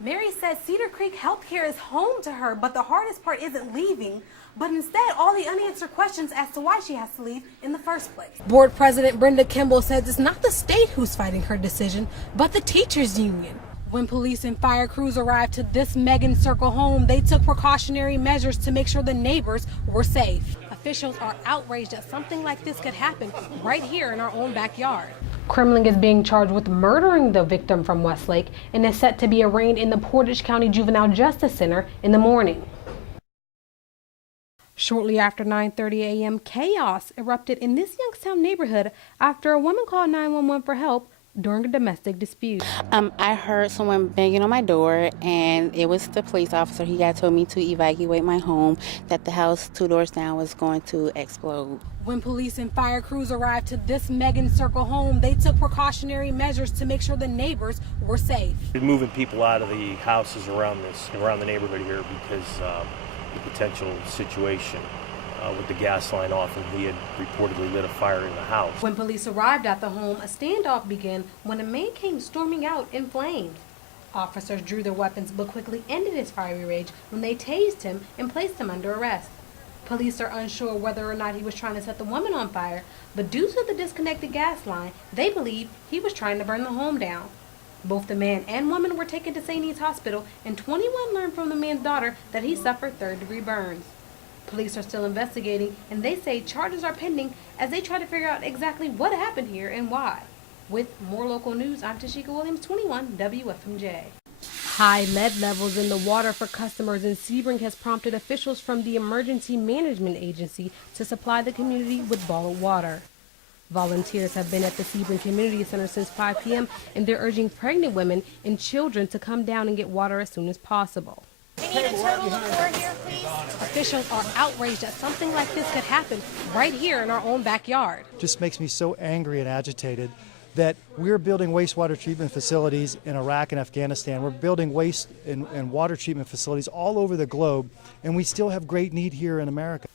Mary says Cedar Creek Healthcare is home to her, but the hardest part isn't leaving, but instead all the unanswered questions as to why she has to leave in the first place. Board President Brenda Kimball says it's not the state who's fighting her decision, but the teachers union. When police and fire crews arrived to this Megan Circle home, they took precautionary measures to make sure the neighbors were safe. Officials are outraged that something like this could happen right here in our own backyard. Kremling is being charged with murdering the victim from Westlake and is set to be arraigned in the Portage County Juvenile Justice Center in the morning. Shortly after 9:30 a.m., chaos erupted in this Youngstown neighborhood after a woman called 911 for help during a domestic dispute. I heard someone banging on my door, and it was the police officer. He had told me to evacuate my home, that the house 2 doors down was going to explode. When police and fire crews arrived to this Megan Circle home, they took precautionary measures to make sure the neighbors were safe. We're moving people out of the houses around the neighborhood here because the potential situation with the gas line off, and he had reportedly lit a fire in the house. When police arrived at the home, a standoff began when a man came storming out in flames. Officers drew their weapons but quickly ended his fiery rage when they tased him and placed him under arrest. Police are unsure whether or not he was trying to set the woman on fire, but due to the disconnected gas line, they believe he was trying to burn the home down. Both the man and woman were taken to St. Neots Hospital, and 21 learned from the man's daughter that he suffered third-degree burns. Police are still investigating, and they say charges are pending as they try to figure out exactly what happened here and why. With more local news, I'm Tachieka Williams, 21 WFMJ. High lead levels in the water for customers in Sebring has prompted officials from the Emergency Management Agency to supply the community with bottled water. Volunteers have been at the Sebring Community Center since 5 p.m. and they're urging pregnant women and children to come down and get water as soon as possible. We need a total of 4 here, please. Officials are outraged that something like this could happen right here in our own backyard. Just makes me so angry and agitated that we're building wastewater treatment facilities in Iraq and Afghanistan. We're building waste and water treatment facilities all over the globe, and we still have great need here in America.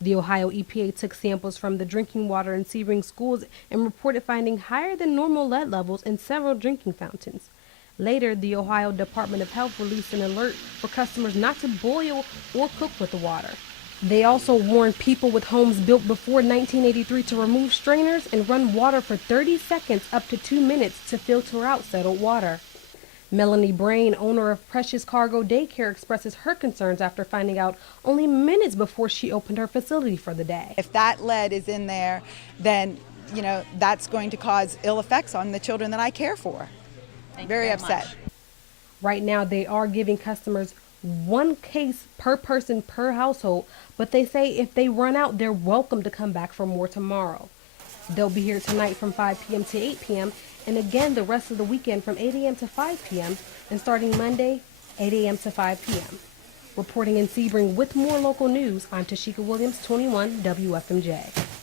The Ohio EPA took samples from the drinking water in Sebring schools and reported finding higher than normal lead levels in several drinking fountains. Later, the Ohio Department of Health released an alert for customers not to boil or cook with the water. They also warned people with homes built before 1983 to remove strainers and run water for 30 seconds up to 2 minutes to filter out settled water. Melanie Brain, owner of Precious Cargo Daycare, expresses her concerns after finding out only minutes before she opened her facility for the day. If that lead is in there, then, that's going to cause ill effects on the children that I care for. Very upset. Right now, they are giving customers 1 case per person per household, but they say if they run out, they're welcome to come back for more tomorrow. They'll be here tonight from 5 p.m. to 8 p.m. and again the rest of the weekend from 8 a.m. to 5 p.m. and starting Monday, 8 a.m. to 5 p.m. Reporting in Sebring with more local news, I'm Tachieka Williams, 21 WFMJ.